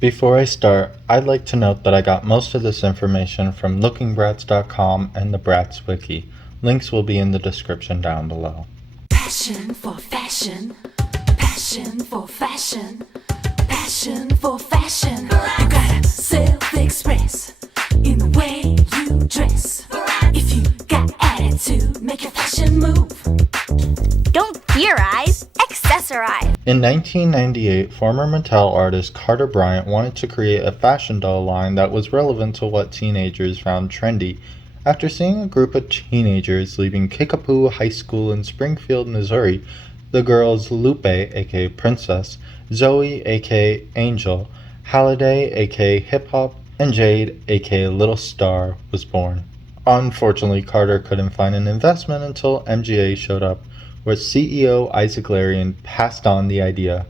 Before I start, I'd like to note that I got most of this information from lookingbratz.com and the Bratz wiki. Links will be in the description down below. Passion for fashion, passion for fashion, passion for fashion. You gotta self-express in the way you dress. If you got attitude, make your fashion move. Don't theorize, accessorize. In 1998, former Mattel artist Carter Bryant wanted to create a fashion doll line that was relevant to what teenagers found trendy. After seeing a group of teenagers leaving Kickapoo High School in Springfield, Missouri, the girls Lupe, aka Princess, Zoe, aka Angel, Halliday, aka Hip Hop, and Jade, aka Little Star, was born. Unfortunately, Carter couldn't find an investment until MGA showed up, where CEO Isaac Larian passed on the idea.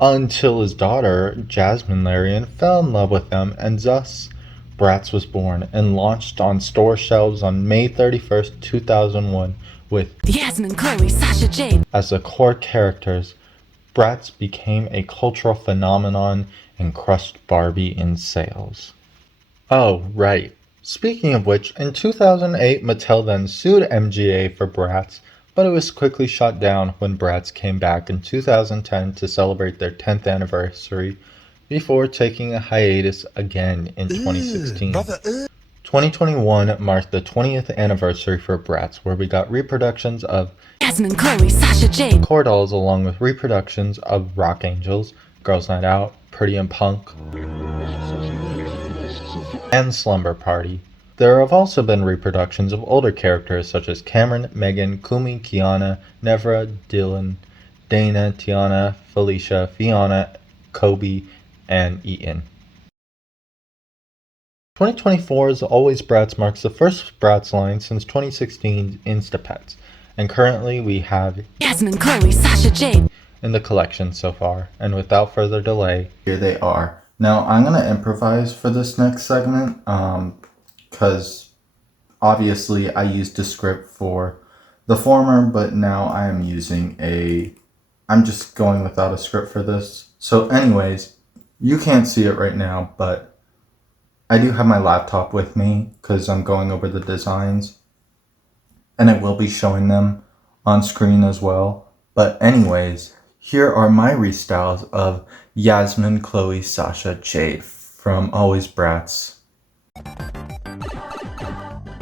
Until his daughter, Jasmine Larian, fell in love with him, and thus Bratz was born and launched on store shelves on May 31st, 2001, with Yasmin, Chloe, Sasha, Jade as the core characters. Bratz became a cultural phenomenon and crushed Barbie in sales. Oh, right. Speaking of which, in 2008, Mattel then sued MGA for Bratz, but it was quickly shut down when Bratz came back in 2010 to celebrate their 10th anniversary before taking a hiatus again in 2016. 2021 marked the 20th anniversary for Bratz, where we got reproductions of Yasmin, Chloe, Sasha, Jade core dolls along with reproductions of Rock Angels, Girls Night Out, Pretty and Punk, and Slumber Party. There have also been reproductions of older characters such as Cameron, Megan, Kumi, Kiana, Nevra, Dylan, Dana, Tiana, Felicia, Fiona, Kobe, and Eaton. 2024's Alwayz Bratz marks the first Bratz line since 2016's Instapets, and currently we have Yasmin, Chloe, Sasha, Jade in the collection so far. And without further delay, here they are. Now I'm gonna improvise for this next segment, because obviously I used a script for the former, but now I am I'm just going without a script for this. So anyways, you can't see it right now, but I do have my laptop with me because I'm going over the designs, and I will be showing them on screen as well. But anyways, here are my restyles of Yasmin, Chloe, Sasha, Jade from Alwayz Bratz.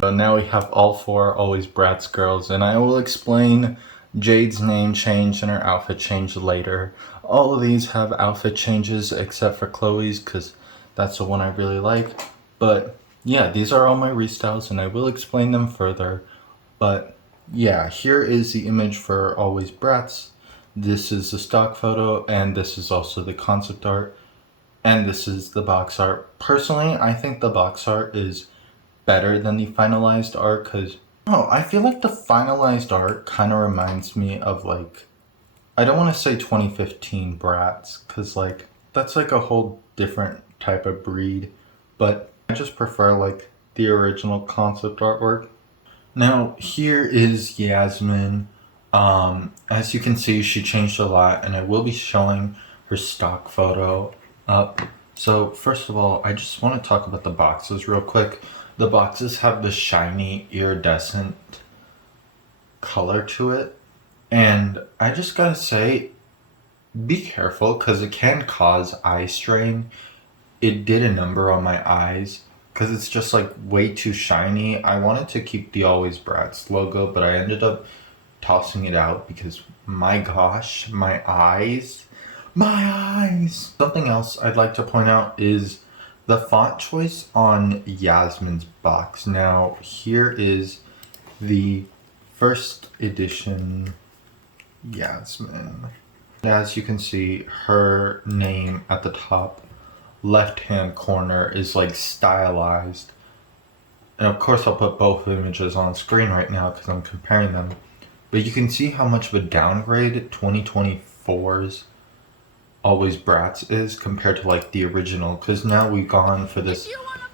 So now we have all four Alwayz Bratz girls, and I will explain Jade's name change and her outfit change later. All of these have outfit changes except for Chloe's, because that's the one I really like. But yeah, these are all my restyles, and I will explain them further. But yeah, here is the image for Alwayz Bratz. This is the stock photo, and this is also the concept art, and this is the box art. Personally, I think the box art is better than the finalized art, because I feel like the finalized art kind of reminds me of, like, I don't want to say 2015 Bratz, because like that's like a whole different type of breed, but I just prefer like the original concept artwork. Now here is Yasmin. As you can see, she changed a lot, and I will be showing her stock photo up. So first of all, I just want to talk about the boxes real quick. The boxes have this shiny iridescent color to it, and I just gotta say, be careful because it can cause eye strain. It did a number on my eyes because it's just like way too shiny. I wanted to keep the Alwayz Bratz logo, but I ended up tossing it out because my gosh, my eyes. Something else I'd like to point out is the font choice on Yasmin's box. Now here is the first edition Yasmin. As you can see, her name at the top left hand corner is like stylized, and of course I'll put both images on screen right now because I'm comparing them, but you can see how much of a downgrade 2024's Alwayz Bratz is compared to like the original, because now we've gone for this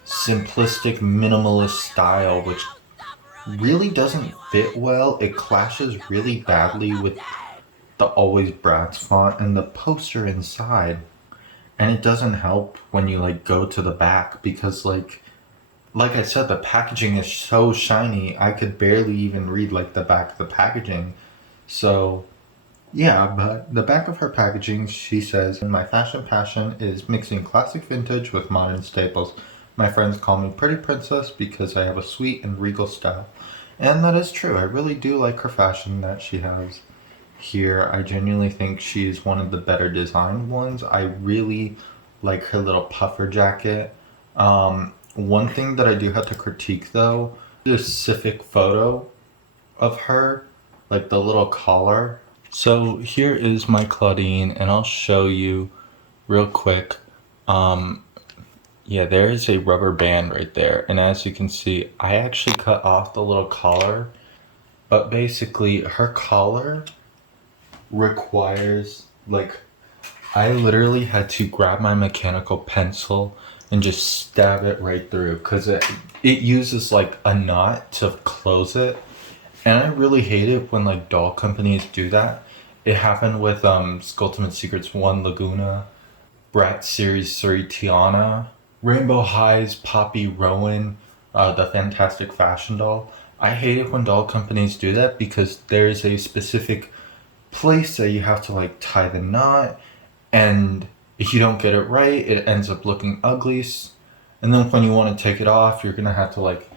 simplistic minimalist style, which really doesn't fit well. It clashes really badly with the Always Bratz font and the poster inside. And it doesn't help when you like go to the back because like I said, the packaging is so shiny. I could barely even read like the back of the packaging. So yeah, but the back of her packaging, she says, "My fashion passion is mixing classic vintage with modern staples. My friends call me Pretty Princess because I have a sweet and regal style." And that is true. I really do like her fashion that she has here. I genuinely think she's one of the better designed ones. I really like her little puffer jacket. One thing that I do have to critique though, the specific photo of her, like the little collar. So here is my Claudine, and I'll show you real quick. Yeah, there is a rubber band right there, and as you can see, I actually cut off the little collar, but basically her collar requires like I literally had to grab my mechanical pencil and just stab it right through because it uses like a knot to close it, and I really hate it when like doll companies do that. It happened with Skulltimate Secrets 1 Laguna, Bratz Series 3 Tiana, Rainbow High's Poppy Rowan, the Fantastic Fashion doll. I hate it when doll companies do that because there's a specific place that you have to like tie the knot, and if you don't get it right, it ends up looking ugly. And then when you want to take it off, you're gonna have to like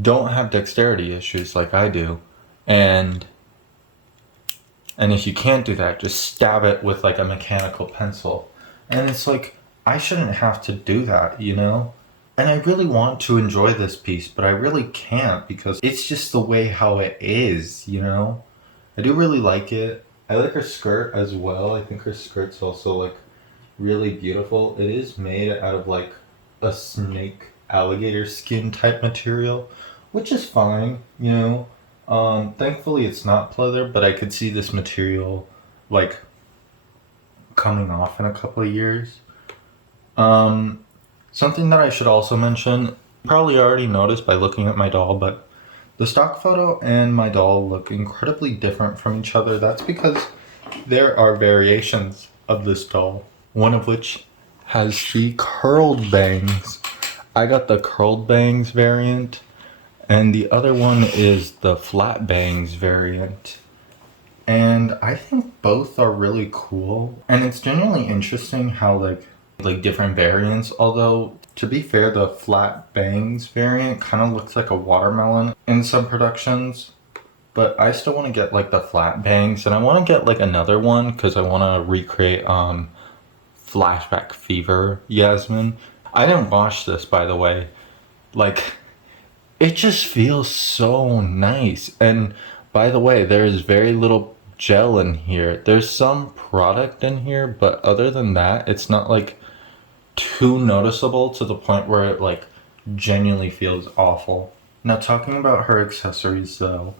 don't have dexterity issues like I do, and if you can't do that, just stab it with like a mechanical pencil. And it's like I shouldn't have to do that, you know? And I really want to enjoy this piece, but I really can't because it's just the way how it is, you know? I do really like it. I like her skirt as well. I think her skirt's also like really beautiful. It is made out of like a snake alligator skin type material, which is fine, you know. Thankfully it's not pleather, but I could see this material like coming off in a couple of years. Something that I should also mention, you probably already noticed by looking at my doll, but the stock photo and my doll look incredibly different from each other. That's because there are variations of this doll, one of which has the curled bangs. I got the curled bangs variant, and the other one is the flat bangs variant. And I think both are really cool. And it's genuinely interesting how like different variants, although to be fair, the flat bangs variant kind of looks like a watermelon in some productions. But I still want to get like the flat bangs, and I want to get like another one because I want to recreate Flashback Fever Yasmin. I didn't wash this, by the way. Like, it just feels so nice. And by the way, there's very little gel in here. There's some product in here, but other than that, it's not like too noticeable to the point where it like genuinely feels awful. Now talking about her accessories though,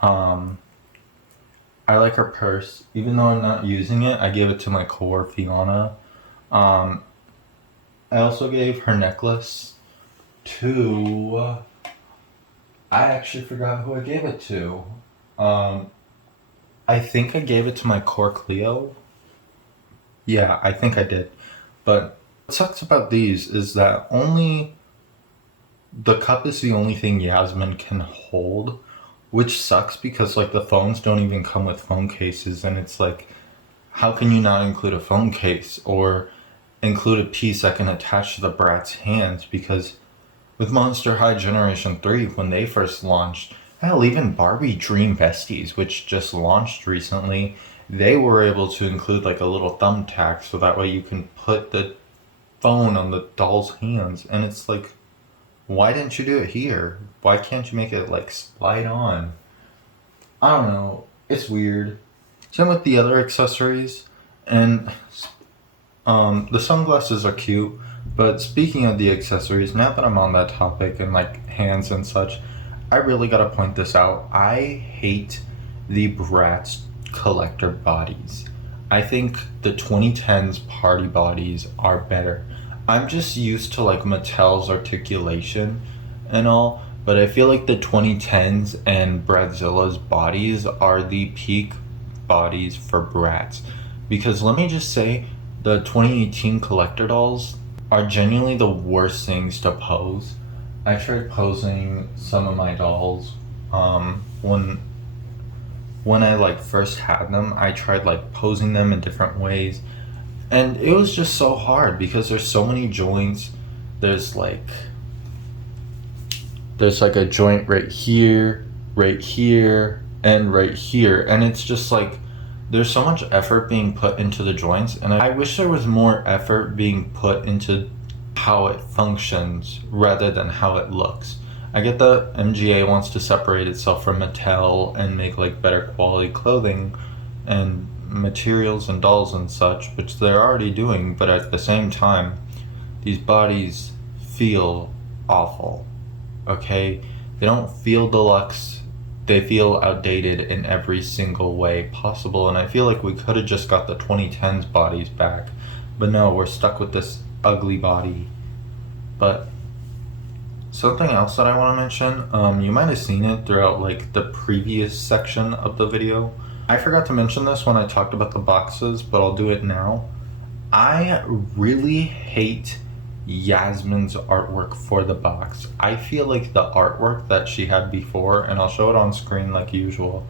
I like her purse. Even though I'm not using it, I gave it to my core Fiona. I also gave her necklace to, I actually forgot who I gave it to. I think I gave it to my core Cleo. Yeah, I think I did. But what sucks about these is that only the cup is the only thing Yasmin can hold, which sucks because like the phones don't even come with phone cases, and it's like, how can you not include a phone case or include a piece that can attach to the Bratz hands? Because with Monster High Generation 3, when they first launched, hell, even Barbie Dream Besties, which just launched recently, they were able to include like a little thumbtack so that way you can put the phone on the doll's hands. And it's like, why didn't you do it here? Why can't you make it like slide on? I don't know. It's weird. Same with the other accessories. And the sunglasses are cute. But speaking of the accessories, now that I'm on that topic and like hands and such, I really gotta point this out. I hate the Bratz collector bodies. I think the 2010s party bodies are better. I'm just used to like Mattel's articulation and all, but but I feel like the 2010s and Bratzilla's bodies are the peak bodies for Bratz. Because let me just say, the 2018 collector dolls are genuinely the worst things to pose. I tried posing some of my dolls when I like first had them. I tried like posing them in different ways, and it was just so hard because there's so many joints. There's like a joint right here, and right here, and it's just like there's so much effort being put into the joints, and I wish there was more effort being put into how it functions rather than how it looks. I get that MGA wants to separate itself from Mattel and make like better quality clothing and materials and dolls and such, which they're already doing, but at the same time, these bodies feel awful, okay? They don't feel deluxe, they feel outdated in every single way possible, and I feel like we could have just got the 2010s bodies back, but no, we're stuck with this ugly body. But something else that I want to mention, you might have seen it throughout like the previous section of the video. I forgot to mention this when I talked about the boxes, but I'll do it now. I really hate Yasmin's artwork for the box. I feel like the artwork that she had before, and I'll show it on screen like usual,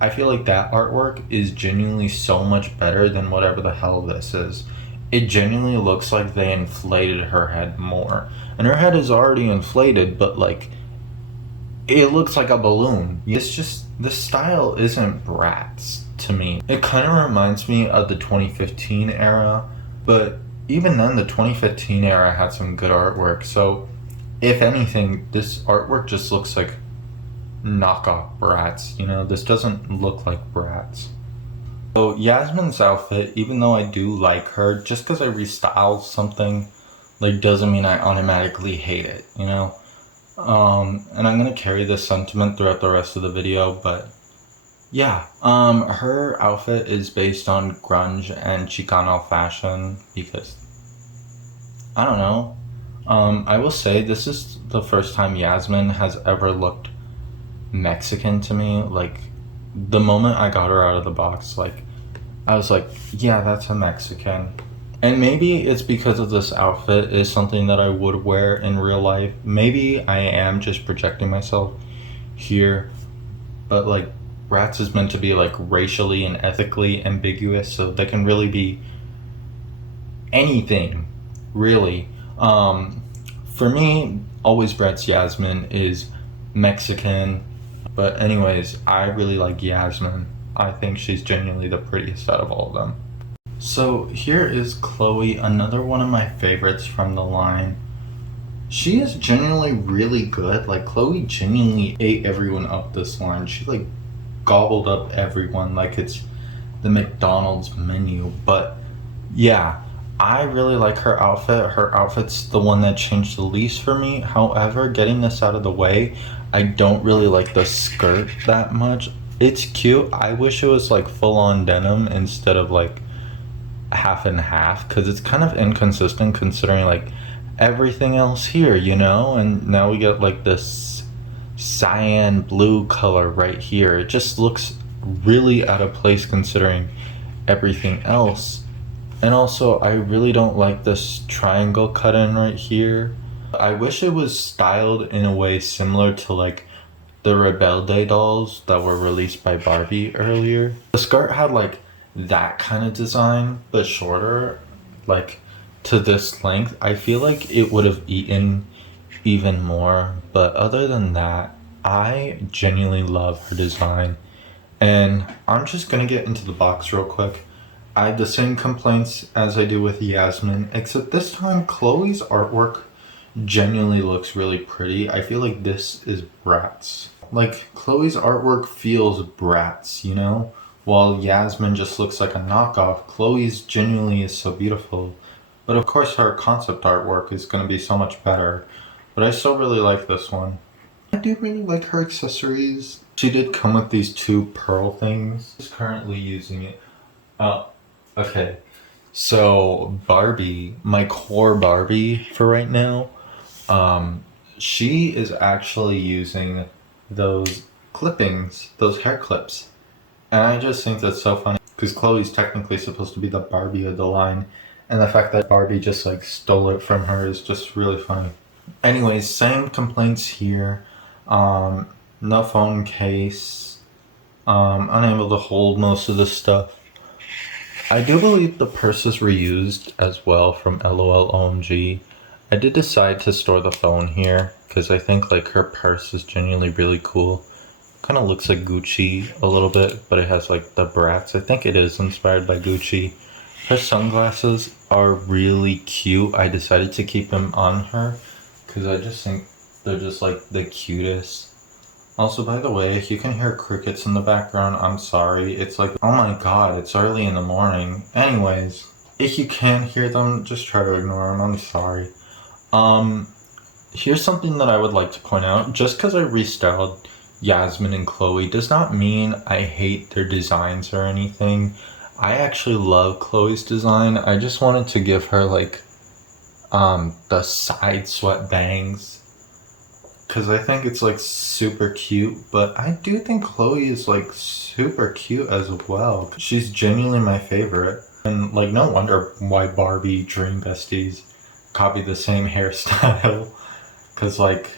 I feel like that artwork is genuinely so much better than whatever the hell this is. It genuinely looks like they inflated her head more. And her head is already inflated, but like, it looks like a balloon. It's just, the style isn't Bratz to me. It kind of reminds me of the 2015 era, but even then the 2015 era had some good artwork. So if anything, this artwork just looks like knockoff Bratz, you know? This doesn't look like Bratz. So Yasmin's outfit, even though I do like her, just because I restyled something, like, doesn't mean I automatically hate it, you know? And I'm gonna carry this sentiment throughout the rest of the video, but yeah, her outfit is based on grunge and Chicano fashion because, I don't know, I will say this is the first time Yasmin has ever looked Mexican to me. Like, the moment I got her out of the box, like, I was like, yeah, that's a Mexican. And maybe it's because of this outfit is something that I would wear in real life. Maybe I am just projecting myself here, but like, Bratz is meant to be like racially and ethically ambiguous, so they can really be anything, really. For me, always Bratz Yasmin is Mexican, but anyways, I really like Yasmin. I think she's genuinely the prettiest out of all of them. So here is Chloe, another one of my favorites from the line. She is genuinely really good. Like, Chloe genuinely ate everyone up this line. She like gobbled up everyone like it's the McDonald's menu. But yeah, I really like her outfit. Her outfit's the one that changed the least for me. However, getting this out of the way, I don't really like the skirt that much. It's cute. I wish it was like full-on denim instead of like half and half, because it's kind of inconsistent considering like everything else here, you know? And now we get like this cyan blue color right here. It just looks really out of place considering everything else. And also, I really don't like this triangle cut in right here. I wish it was styled in a way similar to like the Rebelde dolls that were released by Barbie earlier. The skirt had like that kind of design, but shorter, like to this length. I feel like it would have eaten even more, but other than that, I genuinely love her design. And I'm just gonna get into the box real quick. I have the same complaints as I do with Yasmin, except this time Chloe's artwork genuinely looks really pretty. I feel like this is Bratz. Like, Chloe's artwork feels Bratz, you know? While Yasmin just looks like a knockoff, Chloe's genuinely is so beautiful. But of course her concept artwork is going to be so much better. But I still really like this one. I do really like her accessories. She did come with these two pearl things. She's currently using it. Oh, okay. So Barbie, my core Barbie for right now, she is actually using those clippings, those hair clips. And I just think that's so funny because Chloe's technically supposed to be the Barbie of the line. And the fact that Barbie just like stole it from her is just really funny. Anyways, same complaints here. No phone case. Unable to hold most of the stuff. I do believe the purse is reused as well from LOL OMG. I did decide to store the phone here because I think like her purse is genuinely really cool. Kind of looks like Gucci a little bit, but it has like the Bratz. I think it is inspired by Gucci. Her sunglasses are really cute. I decided to keep them on her because I just think they're just like the cutest. Also, by the way, if you can hear crickets in the background, I'm sorry. It's like, oh my god, it's early in the morning. Anyways, if you can't hear them, just try to ignore them. I'm sorry. Here's something that I would like to point out. Just because I restyled Yasmin and Chloe does not mean I hate their designs or anything. I actually love Chloe's design. I just wanted to give her like the side sweat bangs because I think it's like super cute, but I do think Chloe is like super cute as well. She's genuinely my favorite, and like no wonder why Barbie Dream Besties copy the same hairstyle because like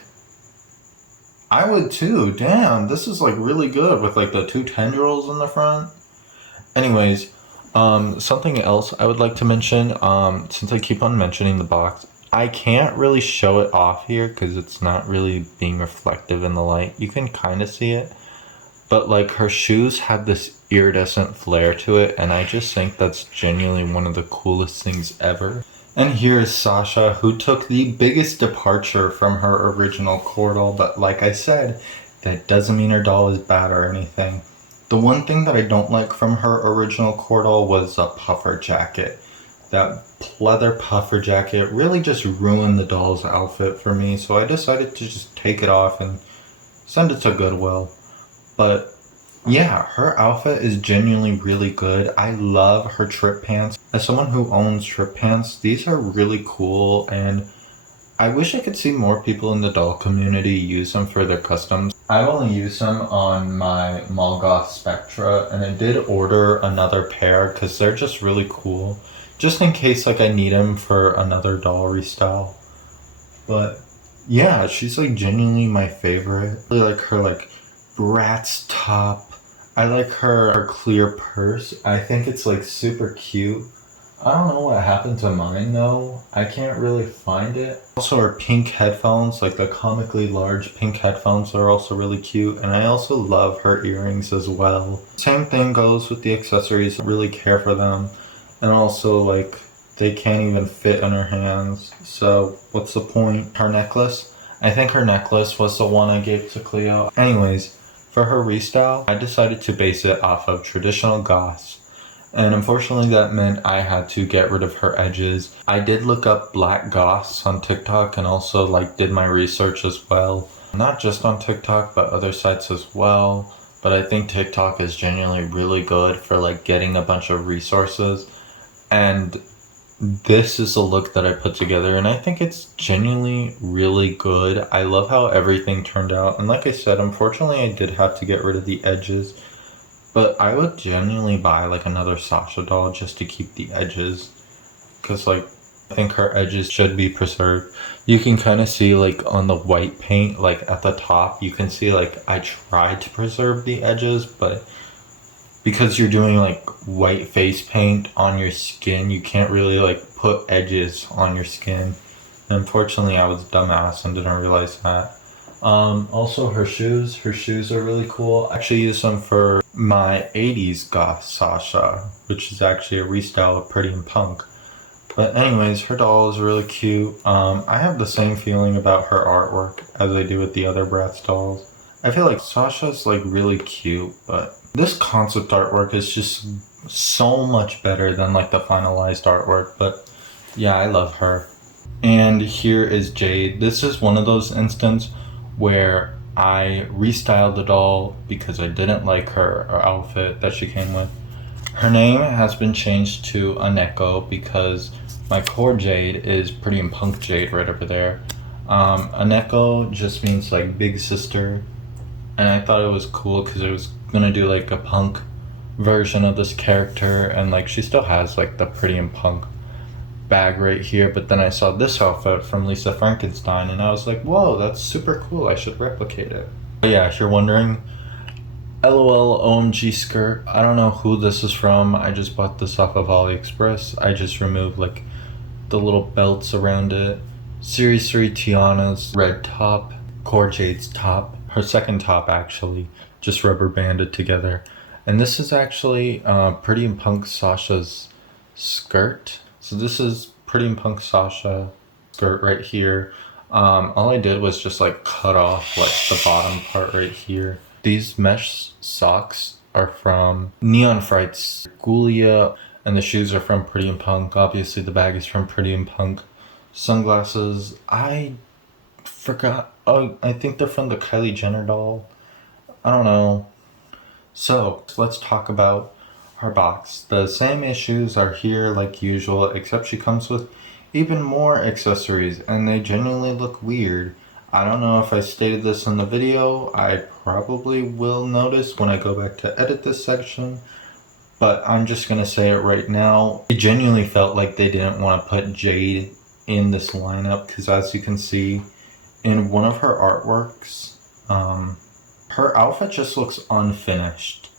I would too. Damn, this is like really good with like the two tendrils in the front. Anyways, something else I would like to mention, since I keep on mentioning the box, I can't really show it off here because it's not really being reflective in the light. You can kind of see it, but like her shoes have this iridescent flare to it, and I just think that's genuinely one of the coolest things ever. And here is Sasha, who took the biggest departure from her original core doll, but like I said, that doesn't mean her doll is bad or anything. The one thing that I don't like from her original core doll was a puffer jacket. That pleather puffer jacket really just ruined the doll's outfit for me, so I decided to just take it off and send it to Goodwill. But yeah, her outfit is genuinely really good. I love her trip pants. As someone who owns trip pants, these are really cool, and I wish I could see more people in the doll community use them for their customs. I've only used them on my Malgoth Spectra, and I did order another pair because they're just really cool. Just in case like I need them for another doll restyle. But yeah, she's like genuinely my favorite. I really like her like Bratz top. I like her clear purse. I think it's like super cute. I don't know what happened to mine though. I can't really find it. Also her pink headphones, like the comically large pink headphones are also really cute. And I also love her earrings as well. Same thing goes with the accessories. I really care for them. And also like they can't even fit in her hands. So what's the point? Her necklace? I think her necklace was the one I gave to Cleo. Anyways, for her restyle, I decided to base it off of traditional goths. And unfortunately that meant I had to get rid of her edges. I did look up black goths on TikTok and also like did my research as well. Not just on TikTok, but other sites as well. But I think TikTok is genuinely really good for like getting a bunch of resources. And this is the look that I put together, and I think it's genuinely really good. I love how everything turned out, and like I said, unfortunately I did have to get rid of the edges, but I would genuinely buy like another Sasha doll just to keep the edges, because like I think her edges should be preserved. You can kind of see like on the white paint, like at the top, you can see like I tried to preserve the edges, but because you're doing like white face paint on your skin, you can't really like put edges on your skin. And unfortunately I was a dumbass and didn't realize that. Also her shoes are really cool. I actually used them for my 80s goth Sasha, which is actually a restyle of Pretty and Punk. But anyways, her doll is really cute. I have the same feeling about her artwork as I do with the other Bratz dolls. I feel like Sasha's like really cute, but this concept artwork is just so much better than like the finalized artwork. But yeah, I love her. And here is Jade. This is one of those instances where I restyled the doll because I didn't like her outfit that she came with. Her name has been changed to Aneko because my core Jade is Pretty and Punk Jade right over there. Aneko just means like big sister, and I thought it was cool because it was gonna do like a punk version of this character, and like she still has like the pretty and punk bag right here, but then I saw this outfit from Lisa Frankenstein and I was like, whoa, that's super cool, I should replicate it. But yeah, if you're wondering, LOL OMG skirt, I don't know who this is from, I just bought this off of AliExpress. I just removed like the little belts around it. Series 3 Tiana's red top, Core Jade's top, her second top actually, just rubber banded together. And this is actually Pretty and Punk Sasha's skirt. So this is Pretty and Punk Sasha skirt right here. All I did was just like cut off like the bottom part right here. These mesh socks are from Neon Frights Gulia, and the shoes are from Pretty and Punk. Obviously the bag is from Pretty and Punk. Sunglasses, I forgot. Oh, I think they're from the Kylie Jenner doll. I don't know. So let's talk about her box. The same issues are here like usual, except she comes with even more accessories and they genuinely look weird. I don't know if I stated this in the video. I probably will notice when I go back to edit this section, but I'm just gonna say it right now. It genuinely felt like they didn't want to put Jade in this lineup because, as you can see in one of her artworks, her outfit just looks unfinished.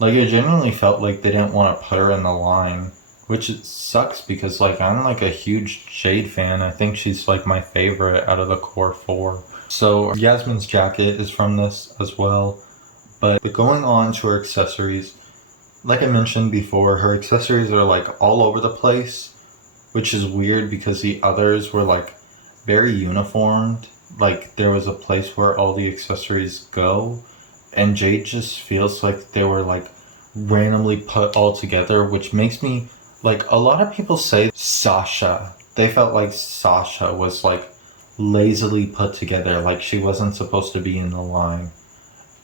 Like, it genuinely felt like they didn't want to put her in the line, which it sucks because like I'm like a huge Jade fan. I think she's like my favorite out of the core four. So Yasmin's jacket is from this as well. But going on to her accessories, like I mentioned before, her accessories are like all over the place, which is weird because the others were like very uniformed. Like there was a place where all the accessories go, and Jade just feels like they were like randomly put all together, which makes me like, a lot of people say Sasha. They felt like Sasha was like lazily put together, like she wasn't supposed to be in the line.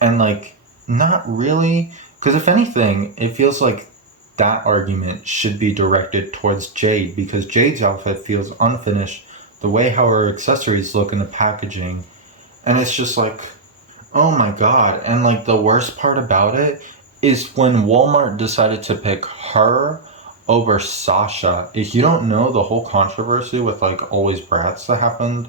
And like, not really, because if anything, it feels like that argument should be directed towards Jade, because Jade's outfit feels unfinished, the way how her accessories look in the packaging. And it's just like, oh my god. And like the worst part about it is when Walmart decided to pick her over Sasha. If you don't know the whole controversy with like Alwayz Bratz that happened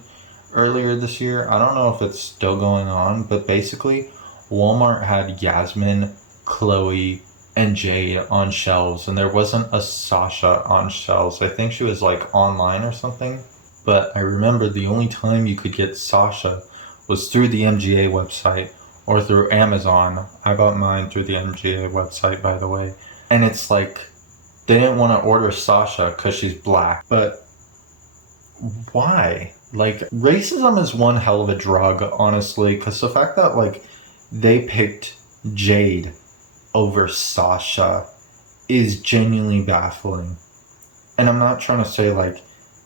earlier this year, I don't know if it's still going on, but basically Walmart had Yasmin, Chloe, and Jade on shelves, and there wasn't a Sasha on shelves. I think she was like online or something, but I remember the only time you could get Sasha was through the MGA website or through Amazon. I bought mine through the MGA website, by the way. And it's like, they didn't want to order Sasha because she's black. But why? Like, racism is one hell of a drug, honestly, because the fact that like they picked Jade over Sasha is genuinely baffling. And I'm not trying to say like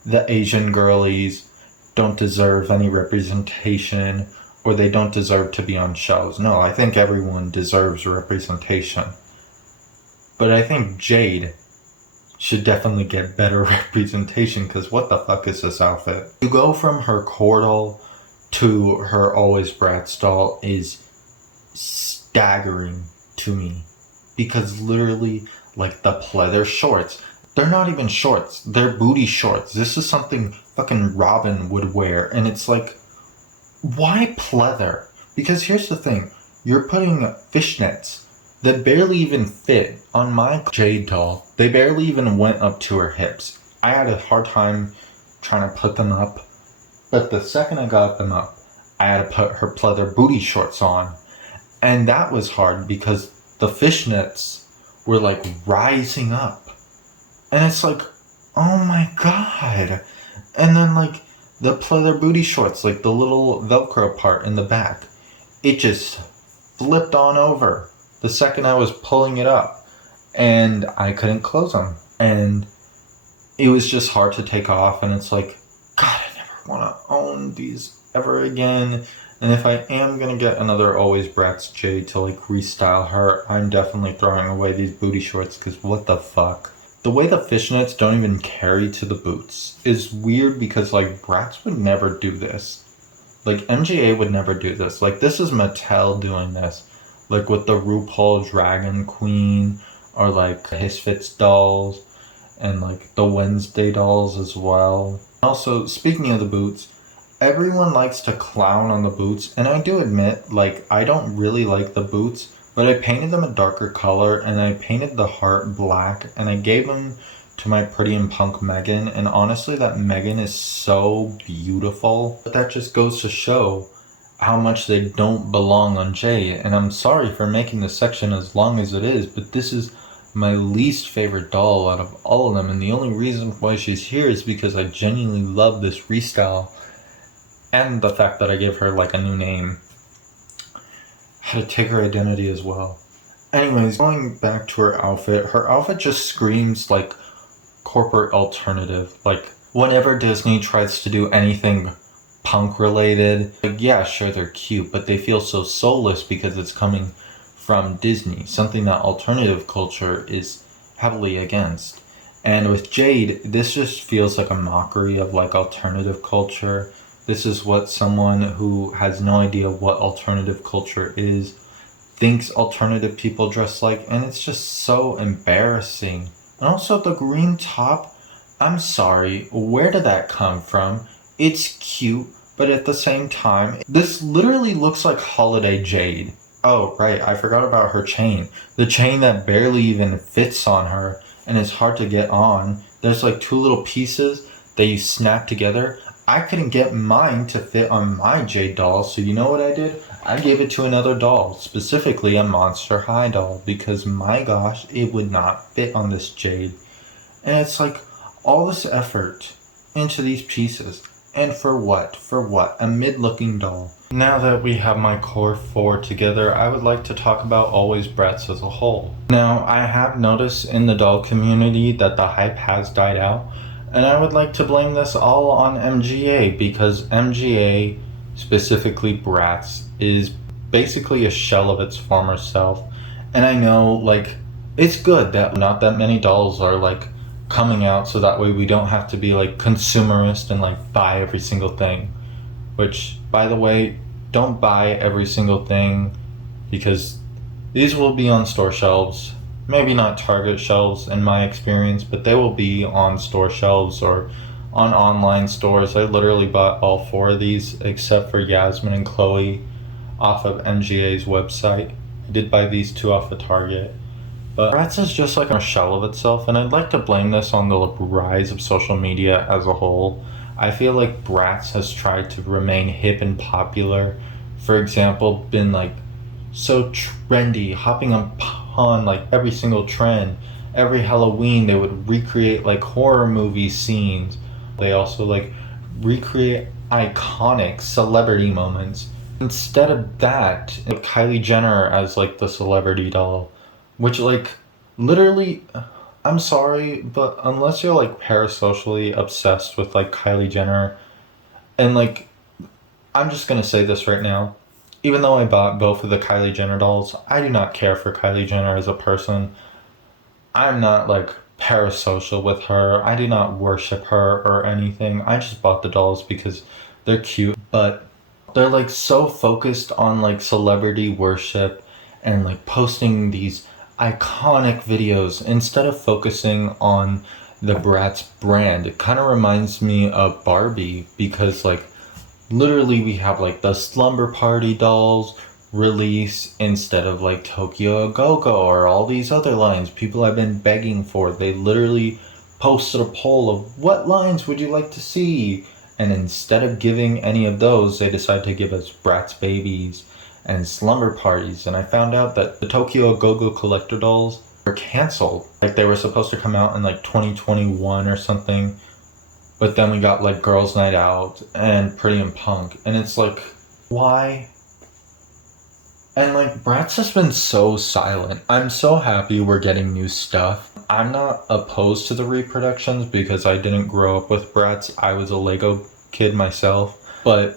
the Asian girlies don't deserve any representation or they don't deserve to be on shelves. No, I think everyone deserves representation. But I think Jade should definitely get better representation, because what the fuck is this outfit? To go from her core doll to her Alwayz Bratz doll is staggering to me, because literally like the pleather shorts, they're not even shorts, they're booty shorts. This is something fucking Robin would wear, and it's like, why pleather? Because here's the thing, you're putting fishnets that barely even fit on my Jade doll. They barely even went up to her hips. I had a hard time trying to put them up, but the second I got them up, I had to put her pleather booty shorts on. And that was hard because the fishnets were like rising up. And it's like, oh my god. And then like the pleather booty shorts, like the little Velcro part in the back, it just flipped on over the second I was pulling it up, and I couldn't close them. And it was just hard to take off, and it's like, god, I never want to own these ever again. And if I am going to get another Alwayz Bratz Jade to like restyle her, I'm definitely throwing away these booty shorts, because what the fuck. the way the fishnets don't even carry to the boots is weird because like Bratz would never do this. Like MGA would never do this. Like this is Mattel doing this. Like with the RuPaul Dragon Queen or like Misfits dolls and like the Wednesday dolls as well. Also, speaking of the boots, everyone likes to clown on the boots, and I do admit, like, I don't really like the boots, but I painted them a darker color, and I painted the heart black, and I gave them to my Pretty and Punk Megan, and honestly, that Megan is so beautiful. But that just goes to show how much they don't belong on Jay, and I'm sorry for making this section as long as it is, but this is my least favorite doll out of all of them, and the only reason why she's here is because I genuinely love this restyle and the fact that I gave her like a new name. Had to take her identity as well. Anyways, going back to her outfit just screams like corporate alternative. Like whenever Disney tries to do anything punk related, like yeah, sure they're cute, but they feel so soulless because it's coming from Disney, something that alternative culture is heavily against. And with Jade, this just feels like a mockery of like alternative culture. This is what someone who has no idea what alternative culture is thinks alternative people dress like, and it's just so embarrassing. And also the green top, I'm sorry, where did that come from? It's cute, but at the same time, this literally looks like holiday Jade. Oh, right, I forgot about her chain. The chain that barely even fits on her and is hard to get on. There's like two little pieces that you snap together. I couldn't get mine to fit on my Jade doll, so you know what I did? I gave it to another doll, specifically a Monster High doll, because my gosh, it would not fit on this Jade. And it's like all this effort into these pieces. And for what? For what? A mid-looking doll. Now that we have my core four together, I would like to talk about Alwayz Bratz as a whole. Now, I have noticed in the doll community that the hype has died out, and I would like to blame this all on MGA, because MGA, specifically Bratz, is basically a shell of its former self. And I know, like, it's good that not that many dolls are, like, coming out, so that way we don't have to be like consumerist and like buy every single thing. Which, by the way, don't buy every single thing, because these will be on store shelves. Maybe not Target shelves in my experience, but they will be on store shelves or on online stores. I literally bought all four of these except for Yasmin and Chloe off of MGA's website. I did buy these two off of Target. But Bratz is just like a shell of itself, and I'd like to blame this on the rise of social media as a whole. I feel like Bratz has tried to remain hip and popular. For example, been like so trendy, hopping upon like every single trend. Every Halloween they would recreate like horror movie scenes. They also like recreate iconic celebrity moments. Instead of that, Kylie Jenner as like the celebrity doll. Which, like, literally, I'm sorry, but unless you're, like, parasocially obsessed with, like, Kylie Jenner, and, like, I'm just gonna say this right now, even though I bought both of the Kylie Jenner dolls, I do not care for Kylie Jenner as a person. I'm not, like, parasocial with her. I do not worship her or anything. I just bought the dolls because they're cute, but they're, like, so focused on, like, celebrity worship and, like, posting these iconic videos instead of focusing on the Bratz brand. It kind of reminds me of Barbie, because like literally we have like the Slumber Party dolls release instead of like Tokyo Go-Go or all these other lines people have been begging for. They literally posted a poll of what lines would you like to see, and instead of giving any of those, they decided to give us Bratz babies and Slumber Parties. And I found out that the Tokyo Go-Go collector dolls were canceled. Like they were supposed to come out in like 2021 or something, but then we got like Girls Night Out and Pretty and Punk, and it's like, why? And like Bratz has been so silent. I'm so happy we're getting new stuff. I'm not opposed to the reproductions because I didn't grow up with Bratz. I was a Lego kid myself, but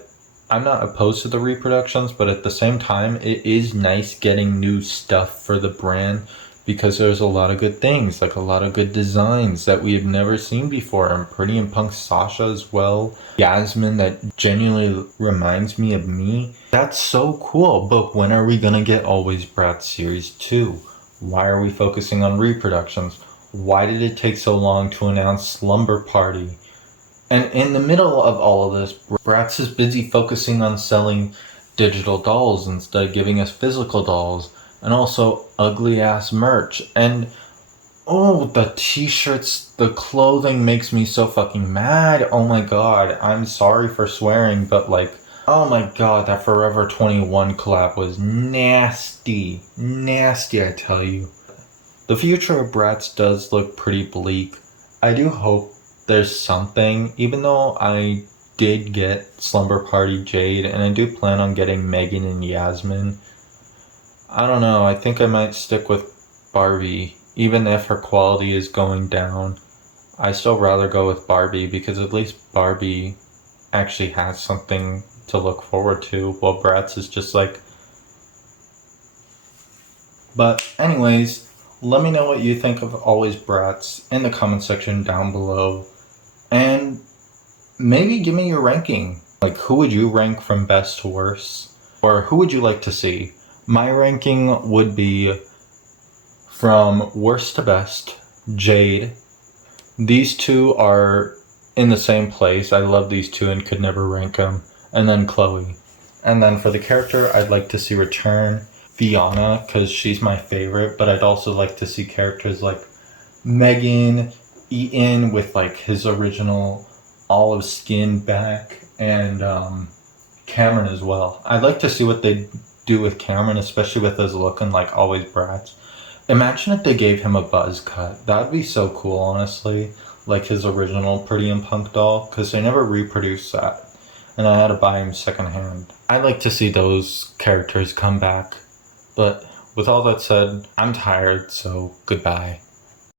I'm not opposed to the reproductions, but at the same time, it is nice getting new stuff for the brand, because there's a lot of good things, like a lot of good designs that we have never seen before. And Pretty in Punk Sasha as well. Yasmin, that genuinely reminds me of me. That's so cool. But when are we gonna get Alwayz Bratz Series 2? Why are we focusing on reproductions? Why did it take so long to announce Slumber Party? And in the middle of all of this, Bratz is busy focusing on selling digital dolls instead of giving us physical dolls. And also ugly ass merch. And oh, the t-shirts, the clothing makes me so fucking mad. Oh my god, I'm sorry for swearing, but like, oh my god, that Forever 21 collab was nasty. Nasty, I tell you. The future of Bratz does look pretty bleak. I do hope there's something, even though I did get Slumber Party Jade, and I do plan on getting Megan and Yasmin. I don't know, I think I might stick with Barbie. Even if her quality is going down, I still rather go with Barbie because at least Barbie actually has something to look forward to, while Bratz is just like... But anyways, let me know what you think of Alwayz Bratz in the comment section down below. And maybe give me your ranking. Like, who would you rank from best to worst? Or who would you like to see? My ranking would be from worst to best, Jade. These two are in the same place. I love these two and could never rank them. And then Chloe. And then for the character, I'd like to see return Fiona, because she's my favorite. But I'd also like to see characters like Megan, Eaton with like his original olive skin back, and Cameron as well. I'd like to see what they do with Cameron, especially with his looking like Alwayz Bratz. Imagine if they gave him a buzz cut. That'd be so cool, honestly. Like his original Pretty in Punk doll, because they never reproduced that. And I had to buy him secondhand. I'd like to see those characters come back. But with all that said, I'm tired, so goodbye.